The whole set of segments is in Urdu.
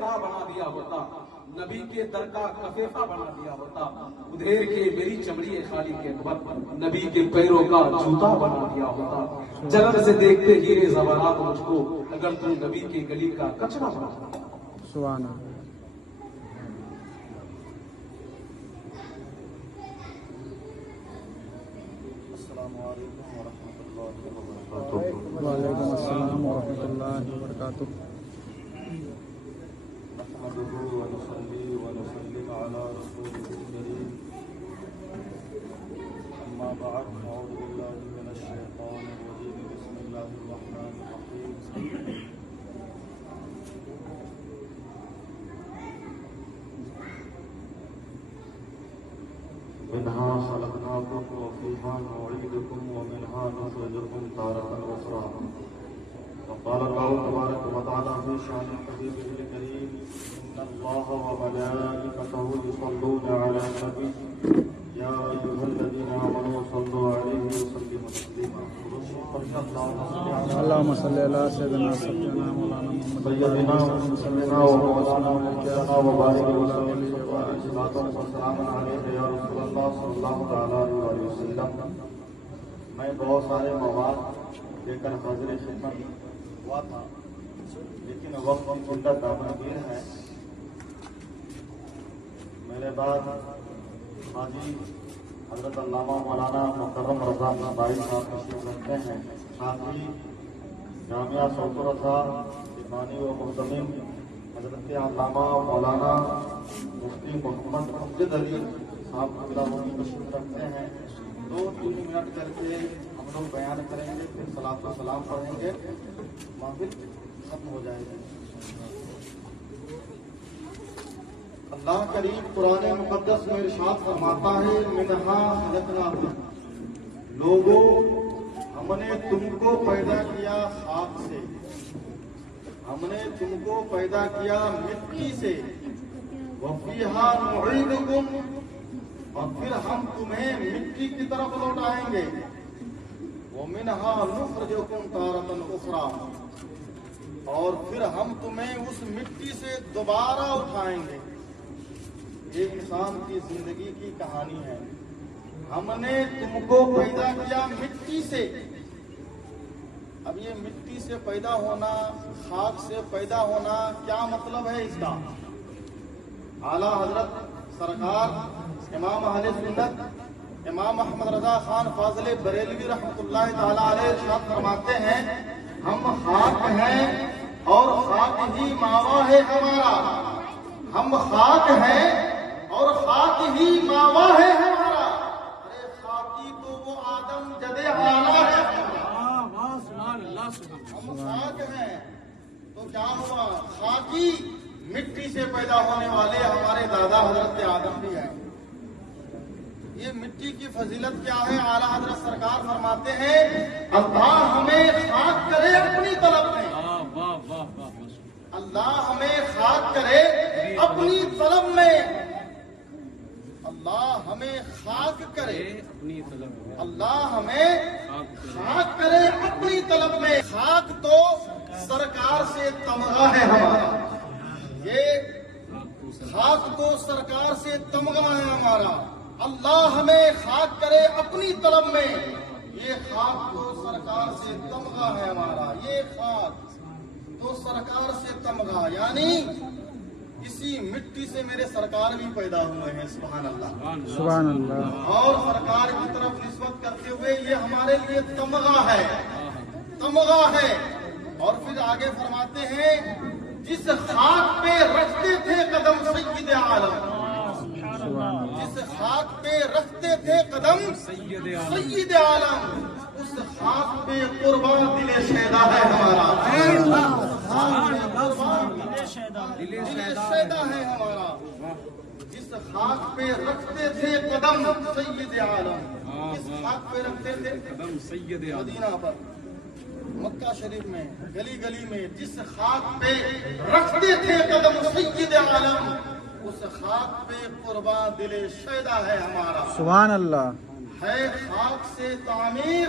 بنا دیا ہوتا، نبی کے در کا کفیفہ بنا دیا ہوتا، ادھیر کے میری چمڑی خالی کے اکبر نبی کے پیروں کا جوتا بنا دیا ہوتا، جنت سے دیکھتے ہیرے زورات مجھ کو اگر تم نبی کے گلی کا کچرا بنا دیتا۔ سبحان اللہ۔ السلام علیکم ورحمۃ اللہ وبرکاتہ۔ وعلیکم السلام ورحمۃ اللہ وبرکاتہ۔ نحمده ونصلي ونسلم على رسوله الكريم، أما بعد، أعوذ بالله من الشيطان الرجيم، بسم الله الرحمن الرحيم۔ منها خلقناكم وفيها نعيدكم ومنها نخرجكم تارة أخرى۔ وقال الله تبارك وتعالى في شأن حبيبه الكريم، إن الله وملائكته يصلون على النبي يا أيها الذين آمنوا صلوا عليه وسلموا تسليما۔ اللهم صل على سيدنا سيدنا مولانا محمد سيدنا وسيدنا ومولانا محمدنا وبارك وسلم والسلام عليك يا رسول الله صلى الله عليه وسلم۔ میں بہت سارے مواد لے کر حاضر خدمت ہوا تھا، لیکن وقت کی شدت دامنگیر ہے۔ میرے بعد حاجی حضرت علامہ مولانا مکرم رضا بھائی صاحب تشریف رکھتے ہیں، ساتھ ہی جامعہ صوت رضا بانی و محتمم حضرت علامہ مولانا مفتی محمد امجد علی صاحب تشریف رکھتے ہیں۔ 2-3 منٹ کر کے ہم لوگ بیان کریں گے، پھر صلاۃ و سلام پڑھیں گے، محفل ختم ہو جائے گی۔ اللہ کریم قرآن مقدس میں ارشاد فرماتا ہے، منہا خلقناکم، لوگوں ہم نے تم کو پیدا کیا خاک سے، ہم نے تم کو پیدا کیا مٹی سے، وفیہا نعیدکم، اور پھر ہم تمہیں مٹی کی طرف لوٹائیں گے، ومنہا نخرجکم تارۃ اخری، اور پھر ہم تمہیں اس مٹی سے دوبارہ اٹھائیں گے۔ یہ انسان کی زندگی کی کہانی ہے۔ ہم نے تم کو پیدا کیا مٹی سے۔ اب یہ مٹی سے پیدا ہونا، خاک سے پیدا ہونا، کیا مطلب ہے اس کا؟ اعلیٰ حضرت سرکار امام اہل سنت امام محمد رضا خان فاضل بریلوی رحمۃ اللہ تعالی علیہ ارشاد فرماتے ہیں، ہم خاک ہیں اور خاک ہی ماوا ہے ہمارا، ہم خاک ہیں اور خاک ہی ماوا ہے ہمارا۔ ارے خاکی تو وہ آدم جد اعلیٰ ہے، ہم خاک ہیں تو کیا ہوا؟ خاکی مٹی سے پیدا ہونے والے ہمارے دادا حضرت آدم بھی ہیں۔ یہ مٹی کی فضیلت کیا ہے؟ اعلیٰ حضرت سرکار فرماتے ہیں، اللہ ہمیں خاک کرے اپنی طلب میں، اللہ ہمیں خاک کرے اپنی طلب میں، اللہ ہمیں خاک کرے اللہ ہمیں خاک کرے اپنی طلب میں۔ خاک تو سرکار سے تمغہ ہے ہمارا، یہ خاک تو سرکار سے تمغہ ہے ہمارا۔ اللہ ہمیں خاک کرے اپنی طلب میں، یہ خاک تو سرکار سے تمغہ ہے ہمارا، یہ خاک تو سرکار سے تمغہ، یعنی اسی مٹی سے میرے سرکار بھی پیدا ہوئے ہیں۔ سبحان اللہ، سبحان اللہ۔ اور سرکار کی طرف نسبت کرتے ہوئے یہ ہمارے لیے تمغہ ہے، تمغہ ہے۔ اور پھر آگے فرماتے ہیں، جس خاک پہ رکھتے تھے قدم سید عالم، جس خاک پہ رکھتے تھے قدم سید عالم، اس خاک پہ قربان دل شیدا ہے ہمارا، دل شیدا ہے ہمارا۔ جس خاک پہ رکھتے تھے قدم سید عالم، کس خاک پہ رکھتے تھے؟ قدم سید عالم، مدینہ پر، مکہ شریف میں، گلی گلی میں، جس خاک پہ رکھتے تھے قدم سید عالم، اس خاک پہ قربان دل شیدا ہے ہمارا۔ سبحان اللہ۔ ہے خاک سے تعمیر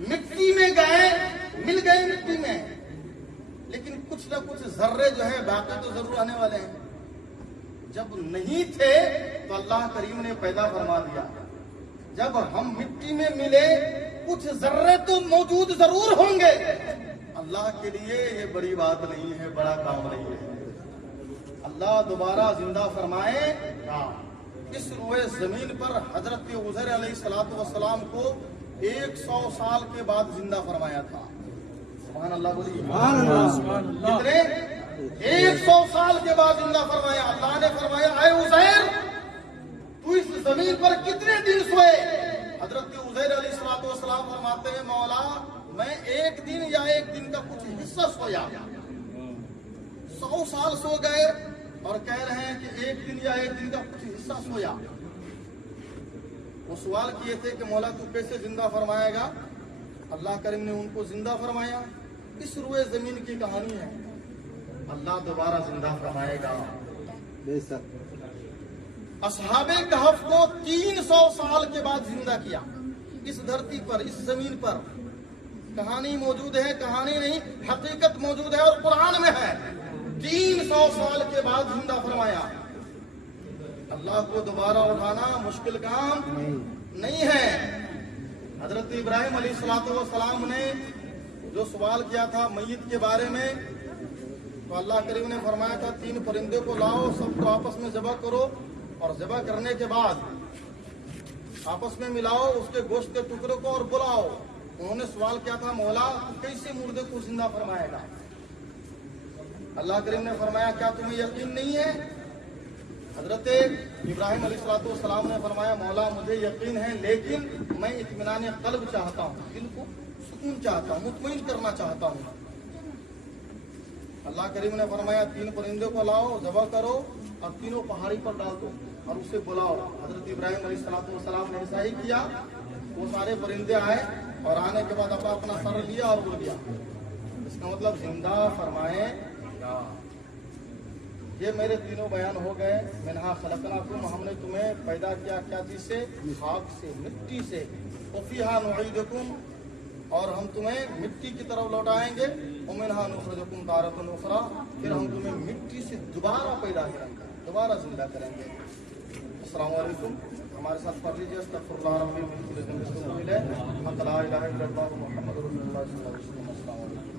مٹی میں گئے، مل گئے مٹی میں، لیکن کچھ نہ کچھ ذرے جو ہے باقی تو ضرور آنے والے ہیں۔ جب نہیں تھے تو اللہ کریم نے پیدا فرما دیا، جب ہم مٹی میں ملے کچھ ذرے تو موجود ضرور ہوں گے۔ اللہ کے لیے یہ بڑی بات نہیں ہے، بڑا کام نہیں ہے۔ اللہ دوبارہ زندہ فرمائے گا۔ اس روئے زمین پر حضرت عزیر علیہ الصلوۃ والسلام کو 100 سال کے بعد زندہ فرمایا تھا۔ سبحان اللہ بولیے، کتنے؟ 100 سال کے بعد زندہ فرمایا۔ اللہ نے فرمایا اے عزیر تو اس زمین پر کتنے دن سوئے؟ حضرت عزیر علیہ الصلوۃ والسلام فرماتے ہیں مولا میں ایک دن یا ایک دن کا کچھ حصہ سویا۔ 100 سال سو گئے اور کہہ رہے ہیں کہ ایک دن یا ایک دن کا کچھ حصہ سویا۔ وہ سوال کیے تھے کہ مولا تو کیسے زندہ فرمائے گا؟ اللہ کریم نے ان کو زندہ فرمایا۔ اس روئے زمین کی کہانی ہے، اللہ دوبارہ زندہ فرمائے گا۔ اصحاب کہف کو 300 سال کے بعد زندہ کیا، اس دھرتی پر، اس زمین پر۔ کہانی موجود ہے، کہانی نہیں، حقیقت موجود ہے اور قرآن میں ہے۔ 300 سال کے بعد زندہ فرمایا۔ اللہ کو دوبارہ اٹھانا مشکل کام نہیں ہے۔ حضرت ابراہیم علیہ الصلوۃ والسلام نے جو سوال کیا تھا میت کے بارے میں، تو اللہ کریم نے فرمایا تھا 3 پرندے کو لاؤ، سب کو آپس میں ذبح کرو اور ذبح کرنے کے بعد آپس میں ملاؤ اس کے گوشت کے ٹکڑے کو اور بلاؤ۔ انہوں نے سوال کیا تھا مولا کیسے مردے کو زندہ فرمائے گا؟ اللہ کریم نے فرمایا کیا تمہیں یقین نہیں ہے؟ حضرت ابراہیم علیہ الصلوۃ والسلام نے فرمایا مولا مجھے یقین ہے، لیکن میں اطمینان قلب چاہتا ہوں، دل کو سکون چاہتا ہوں، مطمئن کرنا چاہتا ہوں۔ اللہ کریم نے فرمایا 3 پرندے کو لاؤ، ذبح کرو اور تینوں پہاڑی پر ڈال دو اور اسے بلاؤ۔ حضرت ابراہیم علیہ الصلوۃ والسلام نے ایسا ہی کیا۔ وہ سارے پرندے آئے اور آنے کے بعد اپنا سر لیا اور اڑ گیا۔ اس کا مطلب زندہ فرمائے گا۔ یہ میرے تینوں بیان ہو گئے۔ منہا خلقناکم، ہم نے تمہیں پیدا کیا کیا چیز سے؟ خاک سے، مٹی سے۔ وفیہا نعیدکم، اور ہم تمہیں مٹی کی طرف لوٹائیں گے۔ ومنہا نخرجکم تارۃ اخری، پھر ہم تمہیں مٹی سے دوبارہ پیدا کریں گے، دوبارہ زندہ کریں گے۔ السلام علیکم، ہمارے ساتھ پڑھ لیجیے استغفر اللہ ربی من کل ذنب واتوب الیہ، حق لا الہ الا اللہ محمد رسول اللہ صلی اللہ علیہ وسلم۔ السلام علیکم۔